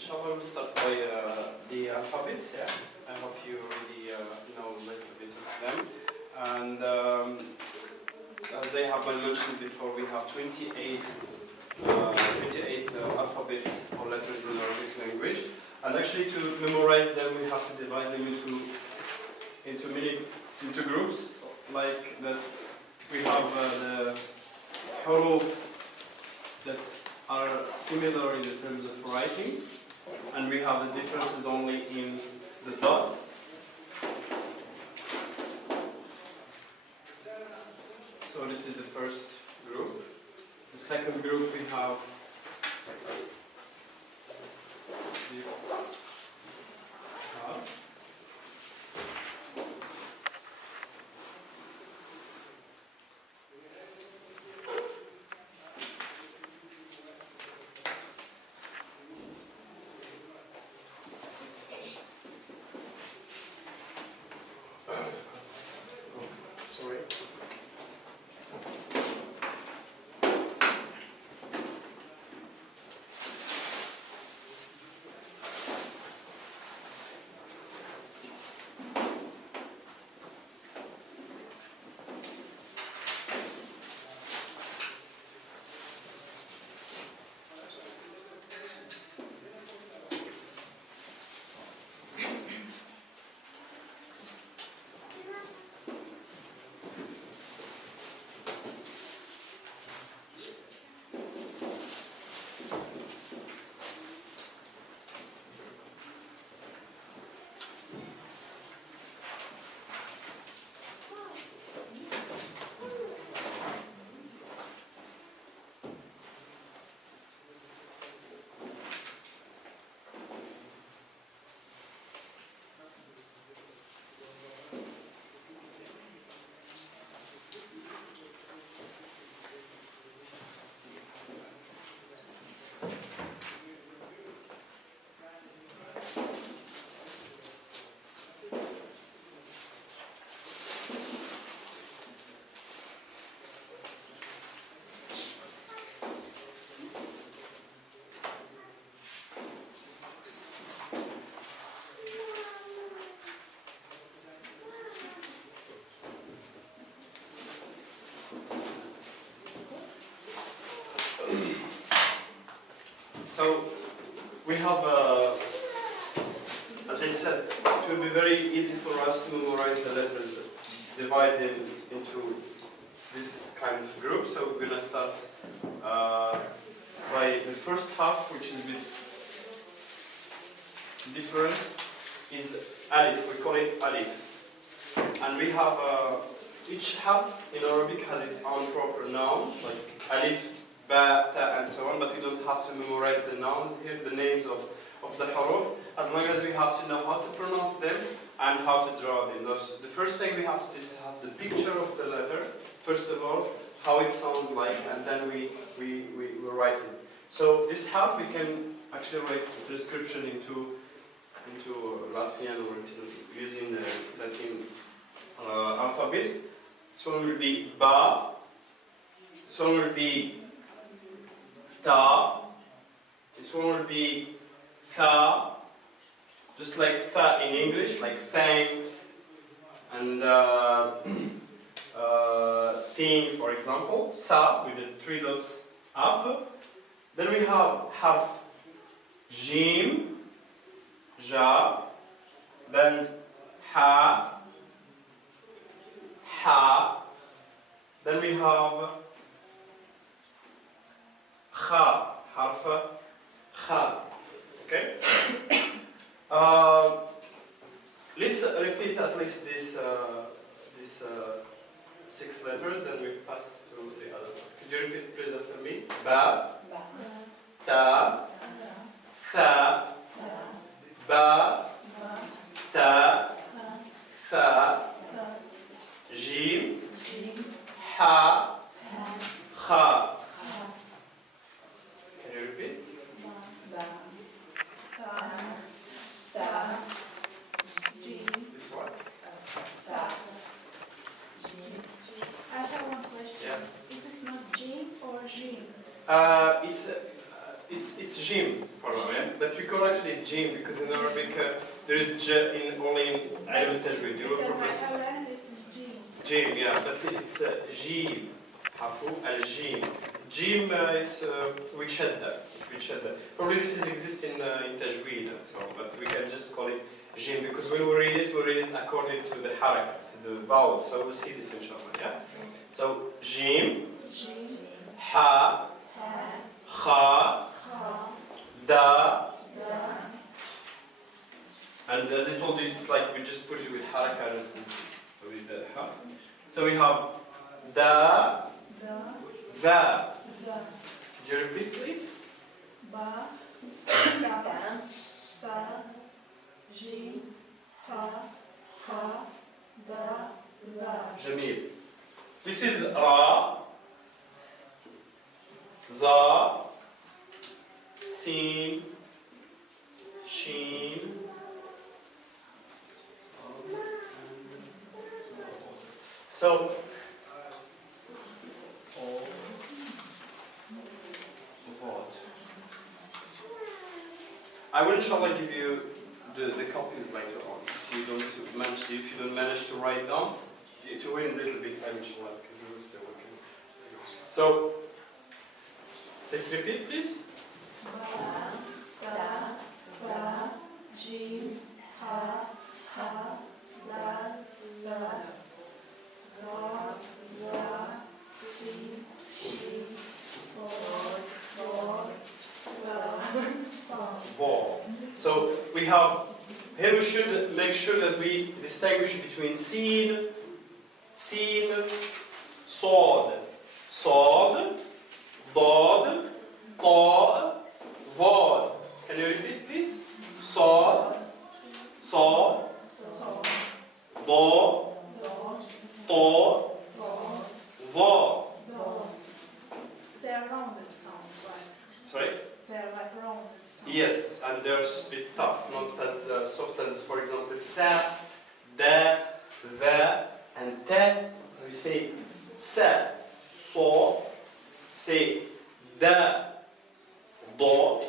inshallah, we'll start by the alphabets. Yeah, I hope you already know a little bit of them. And as I have mentioned before, we have 28 alphabets or letters in Arabic language. And actually, to memorize them, we have to divide them into groups. Like that, we have the huruf that are similar in the terms of writing, and we have the differences only in the dots. So this is the first group. The second group we have this half. So we have, as I said, it will be very easy for us to memorize the letters, divide them into this kind of group. So we're going to start by the first half, which is this different, is alif. We call it alif. And we have, each half in Arabic has its own proper noun, like alif, ba, ta, and so on, but we don't have to memorize the nouns here, the names of the huruf, as long as we have to know how to pronounce them and how to draw them. The first thing we have to do is to have the picture of the letter, first of all, how it sounds like, and then we write it. So this half we can actually write the description into Latvian or using the Latin alphabet. This one will be ba, this one will be ta, this one will be tha, just like tha in English, like thanks, and thing, for example, tha with the 3 dots up. Then we have jim, ja, then ha, ha, then we have kha, harfa kha. Okay? Let's repeat at least these 6 letters, then we pass to the other one. Could you repeat please after me? Ba, ta, tha, ba, ta, tha, jim, ha, kha. Can you repeat? This one? I have one question. Yeah. Is this not Jim or Jim? It's Jim for a moment. but we call actually jim because in Arabic there is j only in علم التجويد. You know the Because I purpose? have learned it in gym. Jim, yeah, but it's jim. حرف الجيم. Jim, it's with shadda. Probably this is exist in tajweed, so but we can just call it jim because when we read it according to the haraka, to the vowel. So we'll see this inshallah. Yeah. So jim, ha, kha, da, and as I told you, it's like we just put it with haraka and with the ha. So we have da, va. Could you repeat, please? Ba, da, sa, jim, ha, kha, da, za. Jamil. This is ra, za, sin, shin. So, I will inshallah give you the copies later on if you don't manage to write down. To win a little bit time inshallah because we're still working. So let's repeat please. Ba, da, sa, jim, ha, kha, da, za. Ra, za, sin, shin, sol, do, la. So we have here we should make sure that we distinguish between sin, صاد, ضاد, طاء, ضاد. Can you repeat please? صاد, ضاد, طاء, ضاد. They are rounded sounds, right? Sorry? They are like rounded sounds. Yes, and they're a bit tough, not as soft as, for example, sa, da, the, and ta. We say sa, so, say da, do,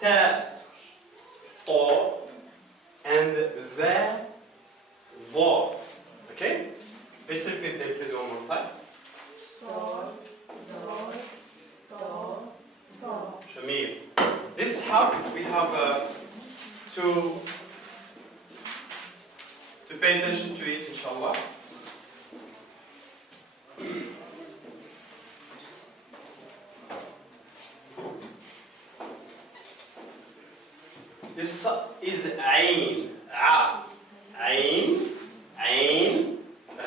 ta, to, and the, vo. Okay? Let's repeat that please one more time. Sol, do, do. Jamil. This harf we have to pay attention to it, inshallah. This is ayn, ayn, ayn,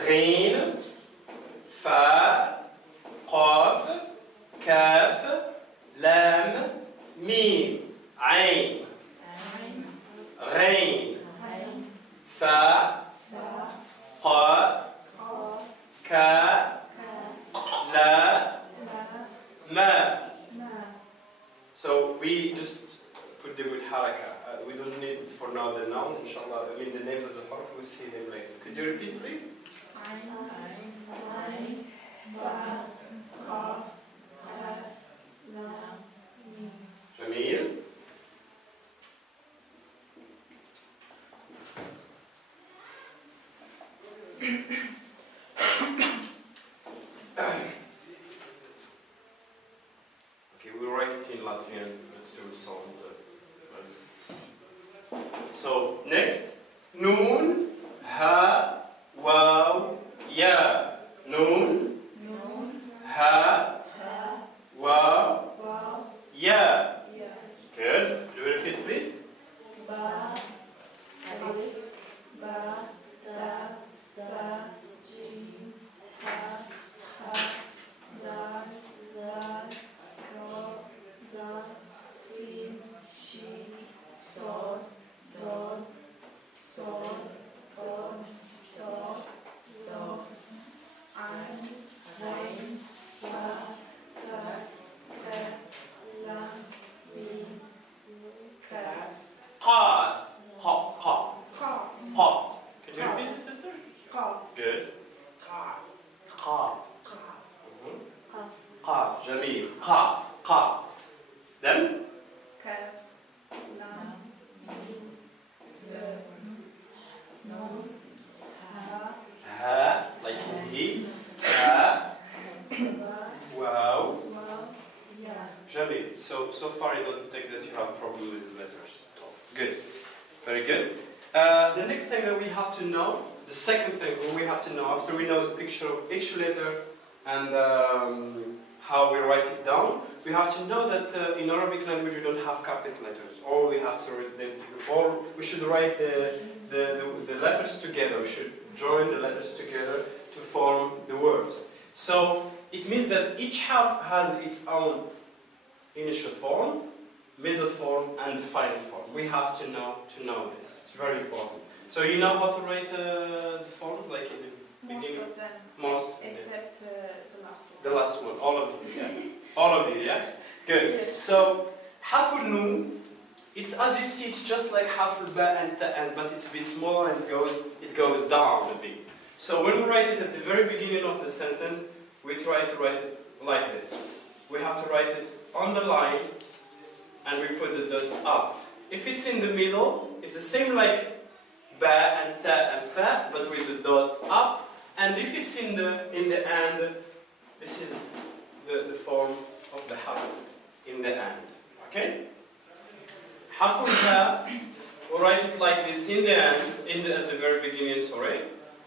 ghin, fa, qaf, kaf, lam, mim, ayn, ghin, fa, qa, ka, la, ma. So we just put them with haraka. We don't need for now the nouns, inshallah. I mean the names of the harf, we'll see them later. Could you repeat, please? Jamil. Okay, we'll write it in Latvian. Let's do sounds. So next, noon, ha, waw, ya. Noon, ha, waw, ya. Good. Do you repeat, please? Ba, alif, ba, da, sa, jim, ha, kha, da, za, ro, za, sin, shin, sol, do, sol, do, do, ayn, zayn, ba, da, ka, lam, mim, ka. Qaf. Ha, ha, Ka. ha. Can you repeat it, sister? Ka. Good. Ka. Qaf. Ka. Qaf. Jamil. Qaf. Qaf. Then? Kaf. so far I don't think that you have a problem with the letters at all. Good. Very good. The next thing that we have to know, the second thing that we have to know after we know the picture of each letter and how we write it down, we have to know that in Arabic language we don't have capital letters. Or we have to write them, or we should write the letters together. We should join the letters together to form the words. So it means that each half has its own initial form, middle form, and the final form. We have to know this. It's very important. So you know how to write the forms, like in the Most beginning? of them. Most. Except the last one. The last one. All of you. Yeah. All of you. Yeah. Good. Yes. So harf al-nun, it's as you see, it's just like harf al-ba and ta, but it's a bit smaller and it goes down a bit. So when we write it at the very beginning of the sentence, we try to write it like this. We have to write it on the line, and we put the dot up. If it's in the middle, it's the same like ba and ta, but with the dot up. And if it's in the end, this is the form of the harf in the end. Okay? Harf al-ba, we write it like this in the end, at the very beginning, sorry,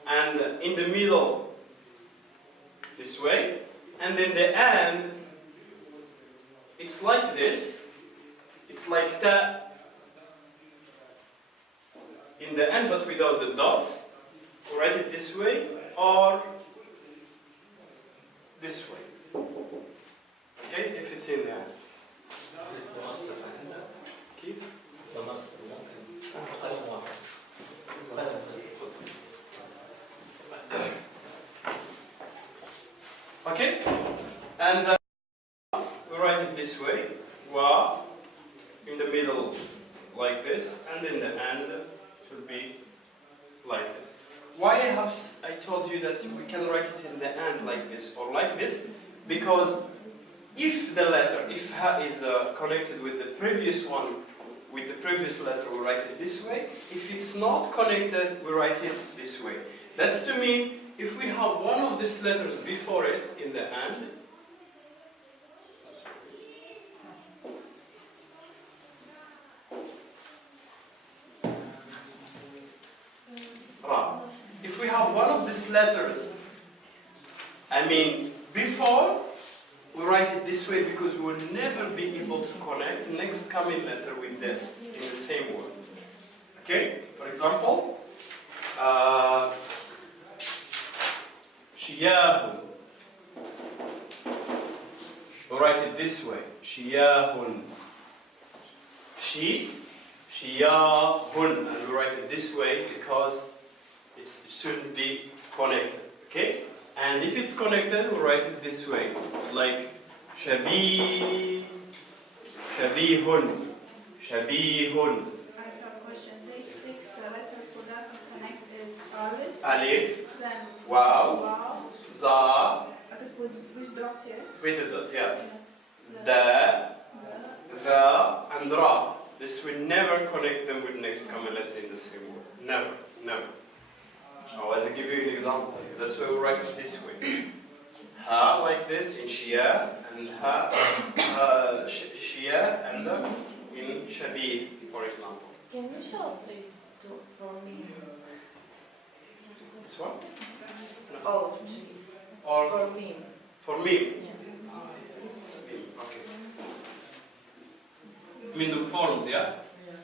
and in the middle, this way, and in the end, it's like this. It's like ta in the end, but without the dots. We write it this way or this way. Okay, if it's in the end. Keep. Okay, and we write it this way. Wa in the middle like this, and in the end should be like this. Why I told you that we can write it in the end like this or like this? Because if the letter, if ha is connected with the previous one, with the previous letter, we write it this way. If it's not connected, we write it this way. That's to mean if we have one of these letters before it in the end, Ra. If we have one of these letters, before, we write it this way because we will never be able to connect the next coming letter with this in the same word. Okay? For example, Shiyahun. We write it this way. Shiyahun. Shiyahun. And we write it this way because it shouldn't be connected. Okay? And if it's connected, we write it this way. Like Shabihun. Shabihun. I have a question. These 6 letters who doesn't connect is Alif. Alif. Then Waw. Waw. Za. That is with dot, yes? With the dot, yeah. The. The, and Ra. This will never connect them with next common letter in the same word. Never, never. So I'll give you an example. That's why we write it this way. Ha like this in Shia, and Ha, Shia, and in Shabih, for example. Can you show, please, for me? This one? Oh, Or for me. for me? Yeah. Okay. I mean the forms, yeah? Yeah.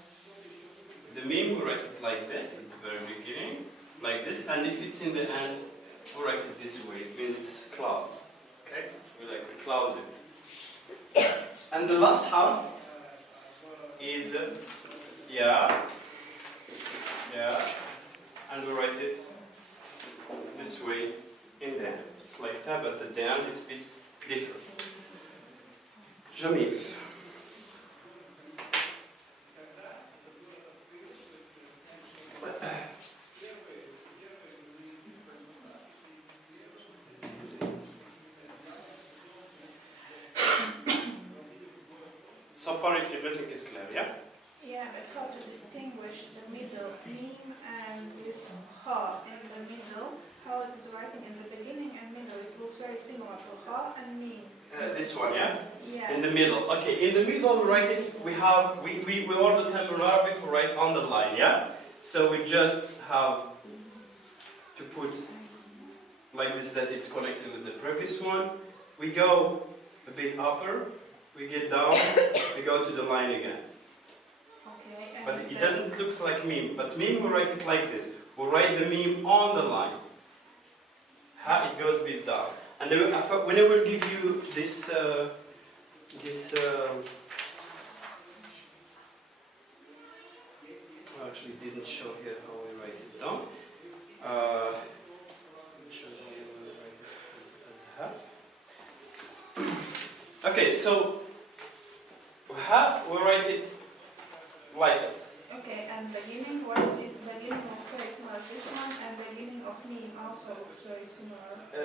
The meme, we write it like this at the very beginning, like this, and if it's in the end, we write it this way. It means it's closed. Okay? So we close it. And the last half is yeah, and we write it this way in the end. It's like that, but at the end it's a bit different. Jamil. So far everything is clear, yeah? Yeah, but how to distinguish the middle meme and this ha in the middle, how it is writing in the beginning and middle. It looks very similar to ha and meme. This one, yeah? Yeah. In the middle. Okay, in the middle we write it, we all the time in Arabic we write on the line, yeah? So we just have to put like this, that it's connected with the previous one. We go a bit upper, we get down, we go to the line again. Okay. And But it doesn't look like meme, but meme we write it like this. We write the meme on the line. It goes a bit down. And then when I will give you this, I actually didn't show here how we write it down. Okay, so ha, we write it like this. Okay, and beginning, what is beginning of very similar this one, and beginning of meme also looks very similar.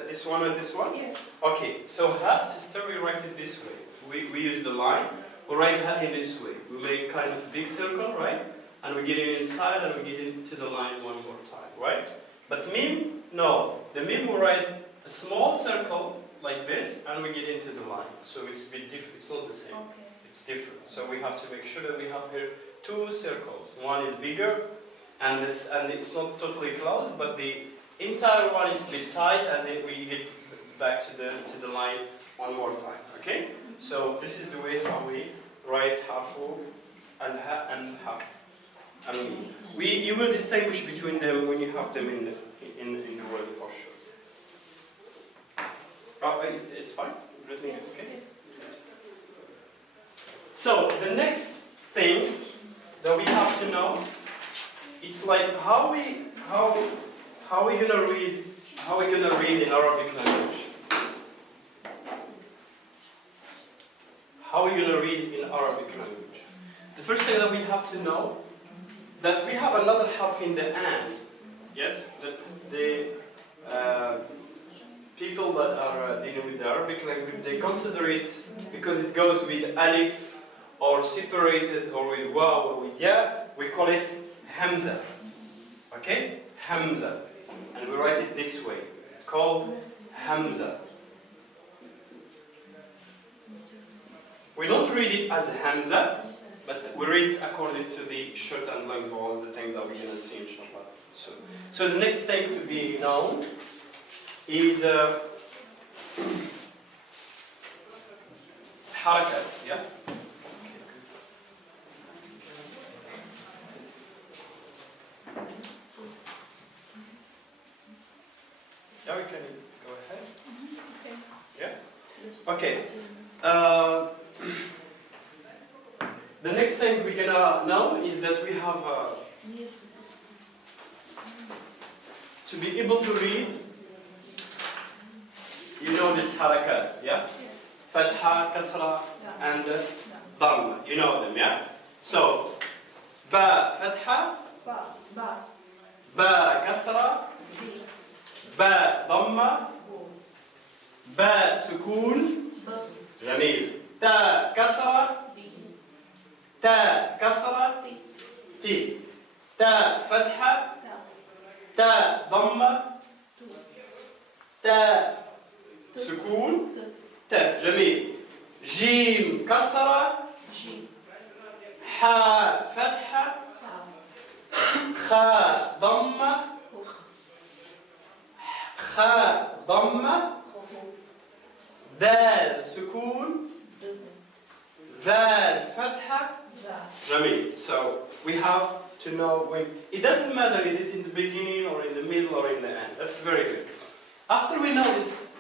This one and this one? Yes. Okay, so ha, sister, we write it this way. We use the line, we write ha in this way. We make kind of big circle, right? And we get it inside and we get into the line one more time, right? But meme, no. The meme we write a small circle like this and we get into the line. So it's a bit different, it's not the same. Okay. It's different. So we have to make sure that we have here two circles. One is bigger and it's not totally closed, but the entire one is a bit tight, and then we get back to the line one more time. Okay? So this is the way how we write hafu and ha and half. I mean, you will distinguish between them when you have them in the word for sure. Oh, it's fine. Everything is okay. Yes. So the next thing that we have to know, it's like how we gonna read in Arabic language. How are we gonna read in Arabic language? The first thing that we have to know, that we have another half in the and. Yes, that the people that are dealing with the Arabic language, they consider it, because it goes with alif or separated or with waw or with ya, we call it hamza. Okay? Hamza. And we write it this way, called hamza. We don't read it as hamza, but we read it according to the short and long vowels, the things that we're going to see inshallah soon. So the next thing to be known is harakat, yeah? Yeah, we can go ahead. Okay. Yeah? Okay. The next thing we're gonna know is that we have to be able to read, you know this harakat, yeah? Fatha, kasra, and dhamma. You know them, yeah? So, ba fatha, ba kasra, ba dhamma, ba sukun, jamil. Ta kasra, تا كسرة تي تا فتحة تا ضمة تا سكون تا جميل جيم كسرة حاء فتحة خاء ضمة خاء ضمة دال سكون ذال فتحة. Jamil. So we have to know when. It doesn't matter is it in the beginning or in the middle or in the end. That's very good. After we know this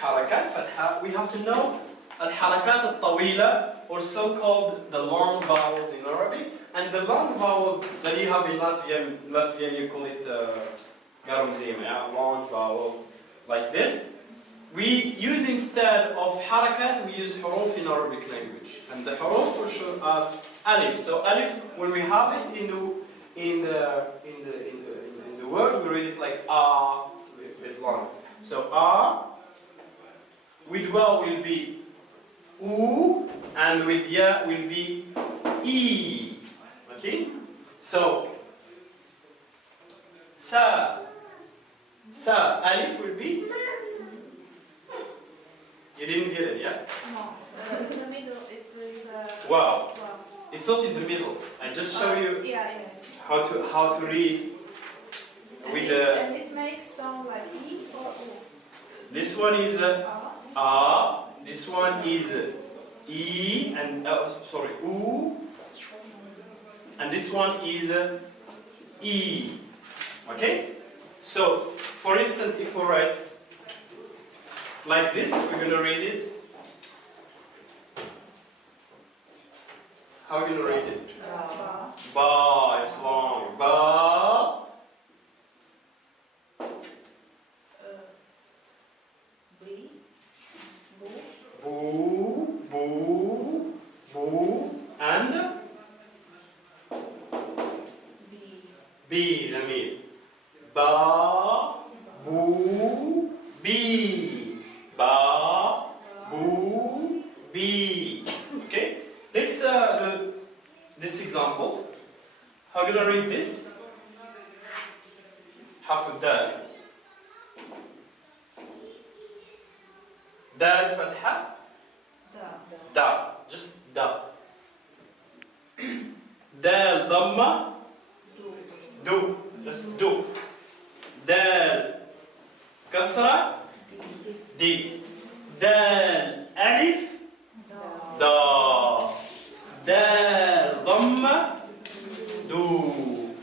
harakat fatha, we have to know al-harakat al-tawila, or so-called the long vowels in Arabic, and the long vowels that you have in Latvian you call it garumzima, long vowels like this. We use, instead of harakat, we use huruf in Arabic language. And the huruf for sure are alif. So alif, when we have it in the word, we read it like ah with long. So ah with waw will be oo, and with ya will be e. Okay? So sa alif will be You didn't get it, yeah? No. In the middle it is Wow. wow. It's not in the middle. I just show you Yeah. how to read with the. And it makes sound like E or U. This one is A. This one is E and U. And this one is E. Okay? So, for instance, if we write like this, we're going to read it. How are we going to read it? Ba, it's long. Ba. B. Boo, boo, boo, and B. B, Jamil. Ba, boo, B. Ba, boo, B. Okay? Let's do this example. How are you going to read this? Half of dal. Dal fatha. Da. Just da. Dal dhamma. Do. Just do. Dal kasra. Di. Dal alif. Da. Dal dhamma. Do.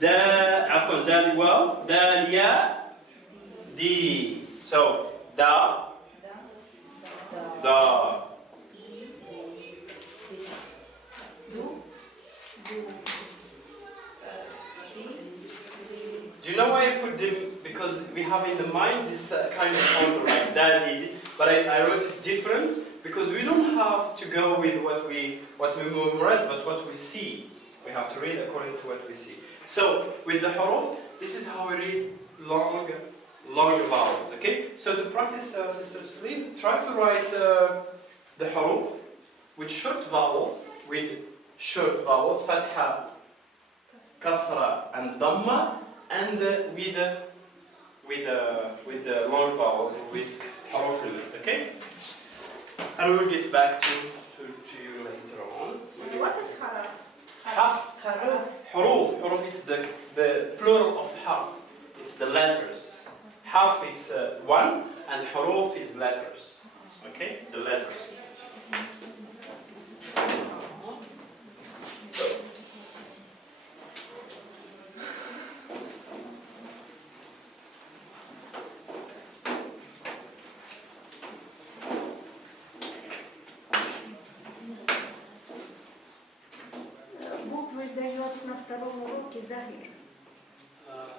Dal dal waw. Dal ya. Di. So da. Da. Do you know why I put them? Because we have in the mind this kind of order, like daddy, but I wrote it different because we don't have to go with what we memorize, but what we see. We have to read according to what we see. So with the huruf, this is how we read long vowels. Okay. So to practice, sisters, please try to write the huruf with short vowels, fatha, kasra, and dhamma. And with the long vowels with huruf in it, okay? And we'll get back to you later on. What is haraf? Huruf, it's the plural of harf. It's the letters. Harf is one, and huruf is letters. Okay, the letters. So. Дает на втором уроке Захир.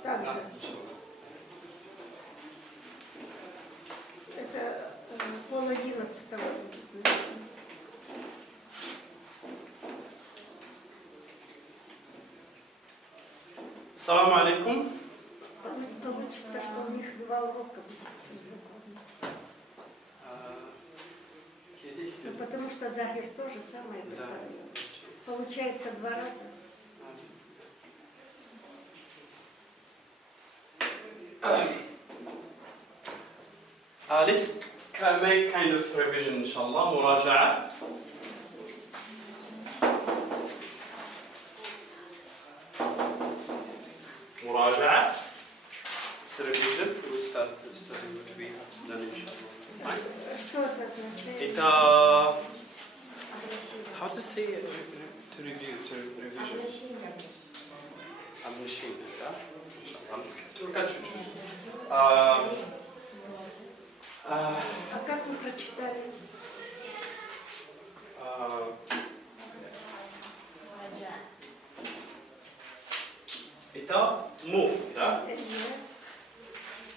Также. Это 10:30. Ассаламу алейкум. Получится, что у них 2 урока будет. Потому что Захир тоже самое преподает. Получается 2 раза. Let's make kind of revision, inshallah, muraja'a. Muraja'a. It's a revision. We'll start to study what we have done, inshallah. Что это означает? Это... How to say it? To review, to revision. Обращение, да? Только чуть-чуть. А как вы прочитали? Это му, да?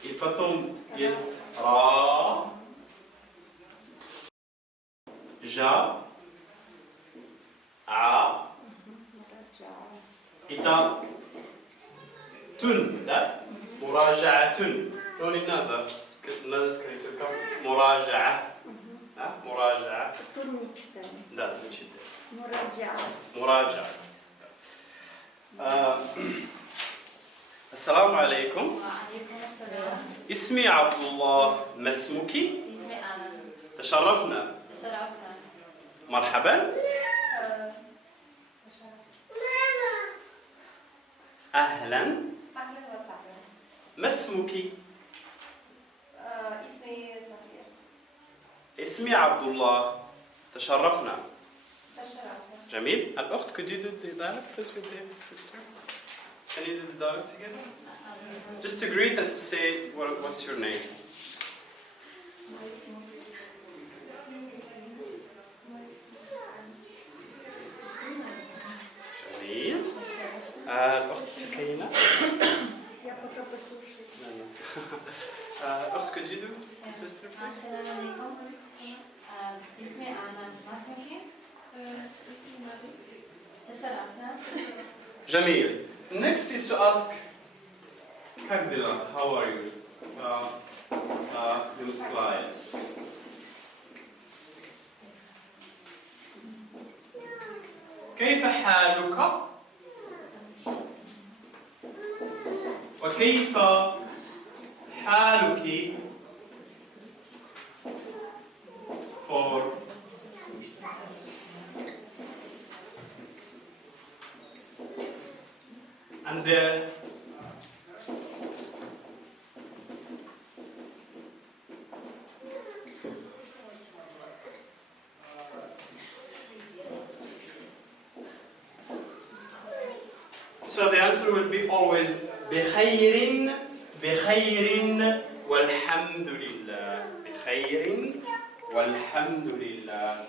И потом есть ра, жа, а. Это тун, да? Муража'атун. Тун и надо. Надо сказать только муража'a. Да? Муража'a. Тут не читали. Да, не читали. Мураджа. السلام عليكم. وعليكم السلام. اسمي عبد الله. ما اسمك؟ اسمي أنا. تشرفنا. تشرفنا. مرحبا. أهلا. أهلا وسهلا. ما اسمك؟ اسمي صفية. اسمي عبد الله. تشرفنا. تشرفنا. جميل. الأخت, could you do the dialogue please with the sister? Can you do the dialogue together? Just to greet and to say what's your name. جميل. الأخت سكينة. Я пока послушаю. الأخت, could you do the sister please? السلام عليكم. اسمي أنا. ما اسمك؟ اسمي نبي. تشرفنا. جميل. Next is to ask как дела? How are you? Demosklaya. كيف حالك؟ وكيف حالك for and so the answer will be always بخير بخير والحمد لله بخير والحمد لله.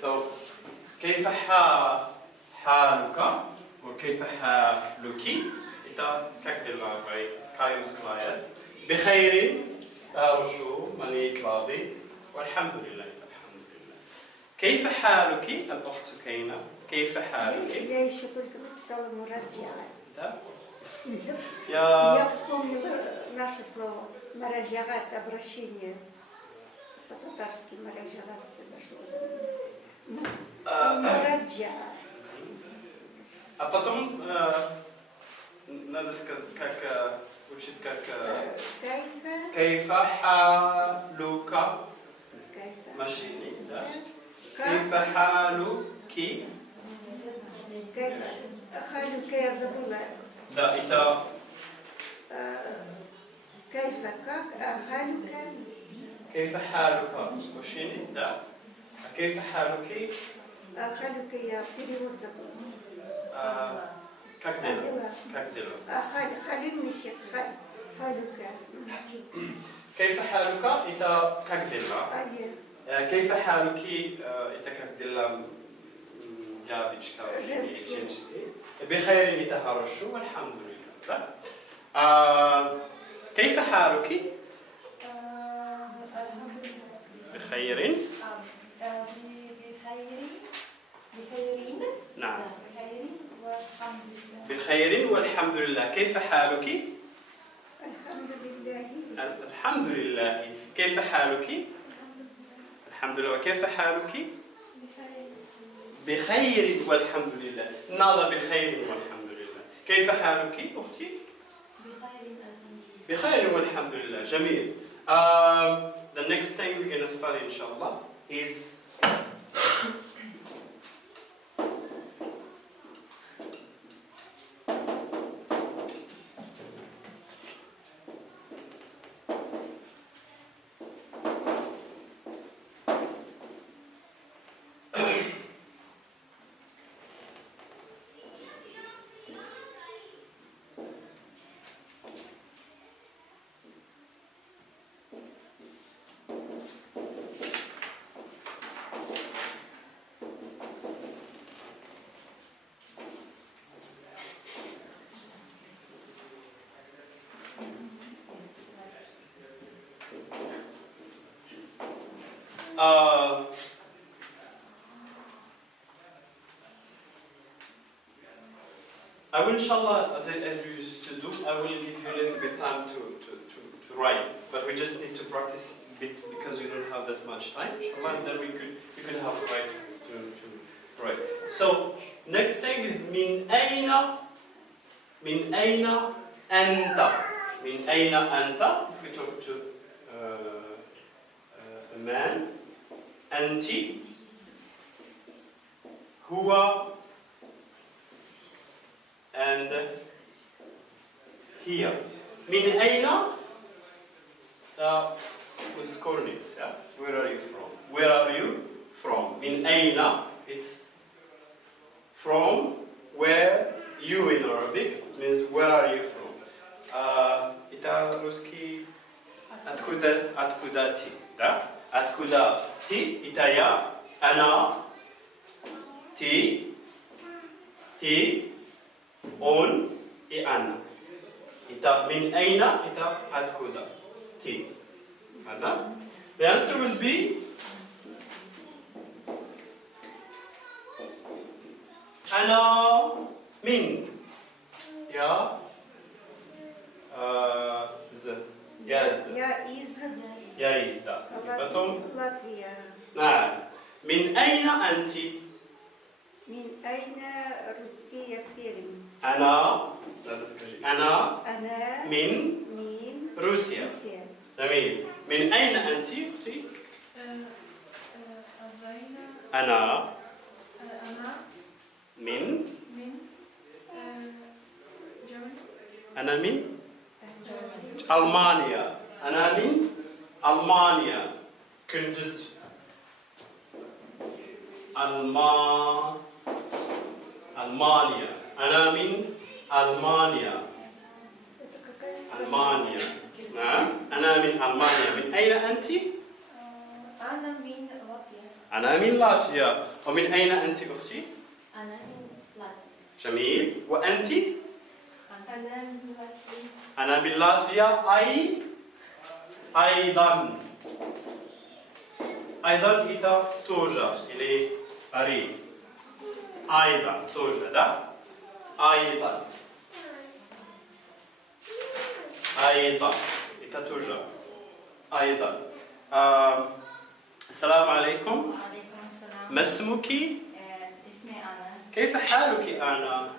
So كيف حالك وكيف حالك إذا كدلا باي كايم سكلايس بخير رشو مني طلابي والحمد لله الحمد لله. كيف حالك الأخت سكينة؟ كيف حالك؟ Я еще только написала мураджиа. Да? Я вспомнила наше слово мараджагат, обращение. По-татарски мараджагат дошло. Мураджиа. А потом надо сказать, как учить, как كيف حالك машини, да? كيف حالك? Халюка я забыла. Да, это Кайфа как, а халюка? كيف حالك машини, да? А كيف حالك? Халюка я перевод забыла. Как дела? Как дела? Халим нищет, халюка. كيف حالك? это как дела? كيف حالك? это как дела девочка или женщина? بخير это хорошо, والحمد لله. Да? كيف حالك؟ بخير. بخيرين. نعم. بخيرين والحمد لله. بخير والحمد لله. كيف حالك؟ الحمد لله. الحمد لله. كيف حالك؟ الحمد لله. وكيف حالك؟ بخير والحمد لله. نالا بخير والحمد لله. كيف حالك أختي؟ بخير والحمد لله. جميل. The next thing we're going to study inshallah is I will inshallah, as you to do. I will give you a little bit time to write, but we just need to practice a bit because you don't have that much time. Inshallah, and then you can have right to write. So next thing is min aina anta. Min aina anta. If we talk to a man, anti, huwa, and here. Min aina was coordinates, yeah? Where are you from? Where are you from? Min aina, it's from where you in Arabic means where are you from? Ita ruski atkudati, da? Atkudati, ita ya, ana, ti, on, e ana. Ita min aina, ita atkuda, ti. Ada? The answer will be ana min. Ya. Yes. Я из Ya is da. Потом. Латвия. نعم. من أين أنت؟ من أين روسيا Пермь? أنا. لا تسكتي. أنا. أنا من روسيا. جميل. من أين أنت أختي؟ أنا. من. أنا من ألمانيا. أنا من ألمانيا. Can just ألمانيا. أنا من ألمانيا. ألمانيا. نعم. أنا من ألمانيا. من أين أنت؟ أنا من لاتفيا. أنا من لاتفيا. ومن أين أنت أختي؟ أنا من لاتفيا. جميل. وأنت؟ أنا من لاتفيا. أنا من لاتفيا أيضا. أيضا إذا توجد إلى قريب. أيضا توجد أيضا. أيضا إذا توجد أيضا. السلام عليكم. وعليكم السلام. ما اسمك؟ اسمي أنا. كيف حالك أنا؟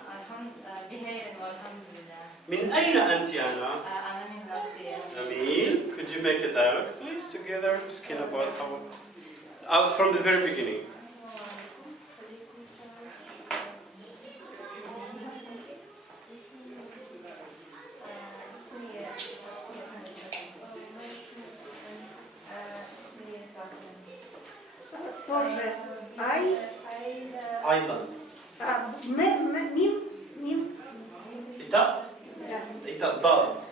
بخير والحمد لله. من أين أنت أنا؟ أنا من لاتفيا. جميل. Could you make a dialogue please together? Skin about how from the very beginning. Тоже ай. أيضا. Мим. إتا Да. إتا ضاد.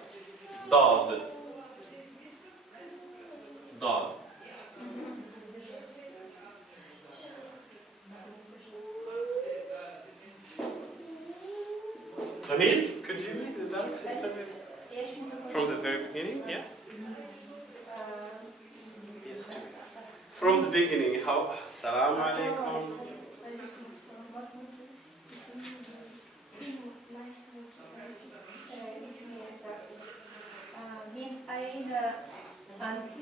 Jamil, could you make the dialogue system from the very beginning? Yeah? Yes. From the beginning, how? Assalamu alaikum. من أين أنت؟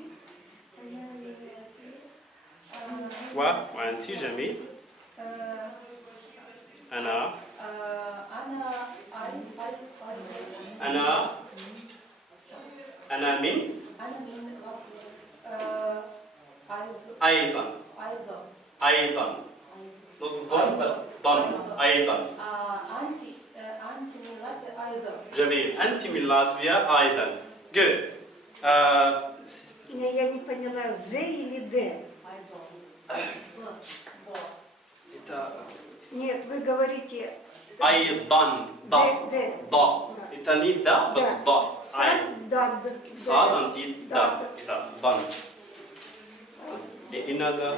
وأنت جميل. أنا من أيضا. Not ضن but ضن أيضا. أنت من لاتفيا أيضا. جميل. أنت من لاتفيا أيضا. Good. Я не поняла, З или Д? Нет, вы говорите أيضا. Д. Это не да, but да. Садад. صاد и да. ضن. И надо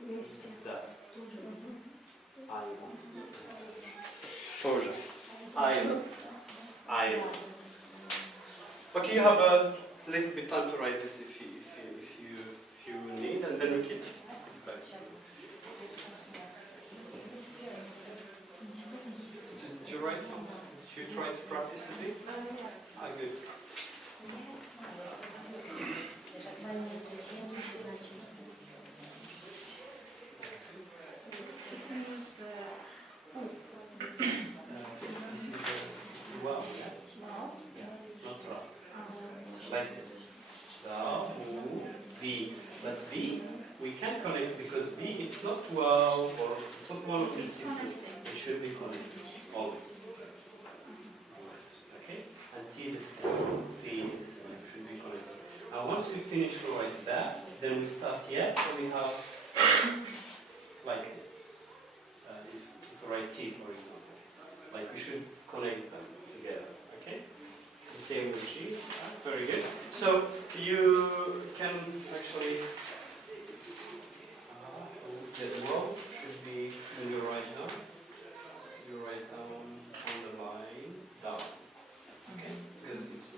Вместе. да. Тоже. Айда. Okay, you have a little bit time to write this if you need, and then we keep it back. write something? Did you try to practice a bit? Ah, good. It means This is the wow, yeah? Not ra. Like this. Da, mu, vi. But vi, we can connect because vi, it's not wow or it's not one of these six. It should be connected always. Okay? And T the same. V the same. It should be connected. Now once we finish to write that, then we start yet. So we have like this. If we write T, for example. Like we should connect them together. Okay? The same with G. Very good. So you can actually the wow should be when you write down. You write down on the line down. Okay? Because it's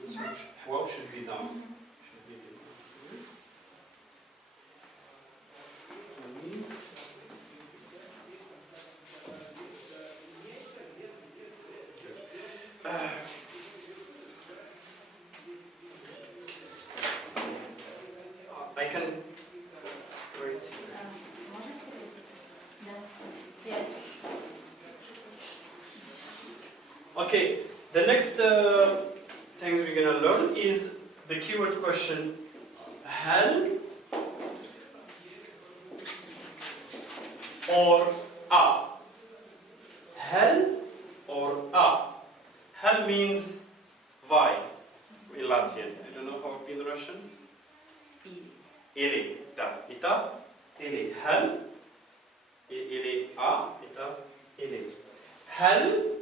wow should be down. Should be down. I can. Where is it? Yes. Okay, the next things we're gonna learn is the keyword question. هل or a. هل or a. هل means why in Latvian. I don't know how in Russian. Или, да, ita, или, هل, или, a, ita, или. هل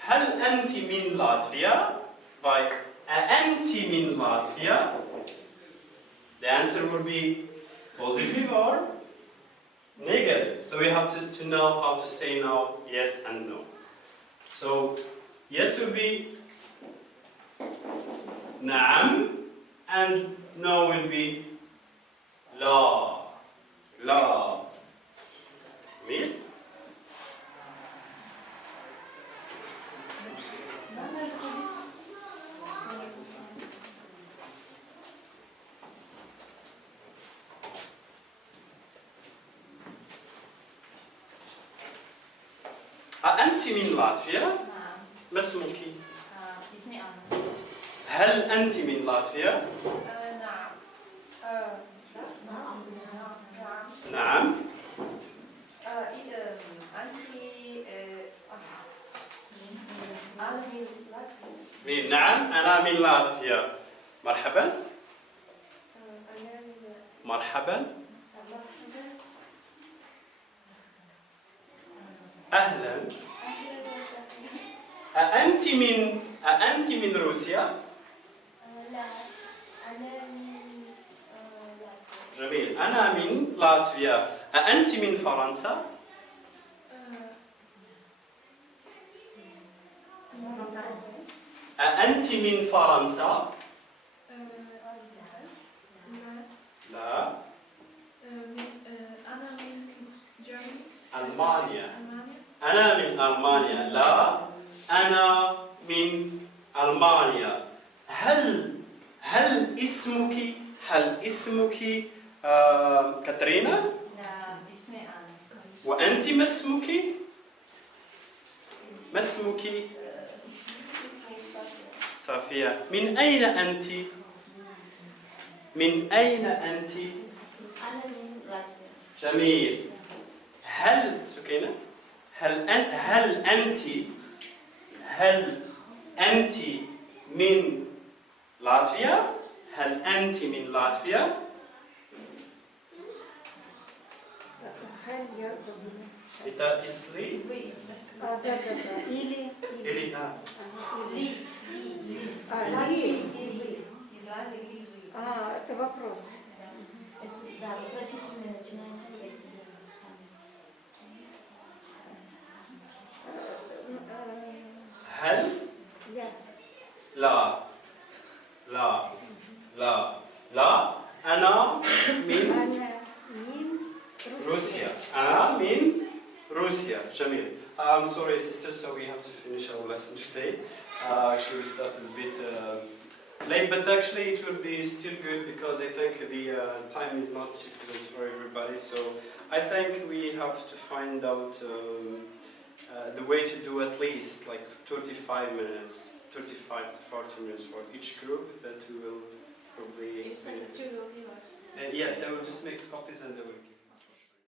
هل أنت من لاتفيا؟ Why? أنت من لاتفيا? The answer would be positive or negative. So we have to know how to say now yes and no. So yes will be نعم and no will be لا. لا. جميل؟ أنت من لاتفيا؟ نعم. ما اسمك؟ اسمي أنا. هل أنت من لاتفيا؟ نعم. نعم. نعم. أنت أنا من لاتفيا. نعم أنا من لاتفيا. مرحبا. مرحبا. أهلا. أأنت من روسيا؟ لا أنا من جميل. أنا من لاتفيا. أأنت من فرنسا؟ أأنت من فرنسا؟ لا. أنا من Germany. ألمانيا. أنا من ألمانيا. لا. أنا من ألمانيا. هل اسمك كاترينا؟ لا اسمي أنا. وأنت ما اسمك؟ ما اسمك؟ اسمي صافية. من أين أنت؟ من أين أنت؟ أنا من لاتفيا. جميل. هل سكينة؟ هل أنت من لاتفيا؟ هل أنت من لاتفيا؟ هل я забыла. Это إسلي؟ Вы из Да. Или. Или да. Ли. Ли. Из Лали ли вы. Это вопрос. Да, вопросительное начинается с этим. هل Я. La. La. La. Ana mean أنا مين Russia. Ana mean Russia. Jamil. I'm sorry, sister, so we have to finish our lesson today. Actually, we started a bit late, but actually it will be still good because I think the time is not sufficient for everybody. So I think we have to find out the way to do at least like 35 minutes, 35 to 40 minutes for each group that we will probably... You said that you will give us. Yes, I will just make copies and they will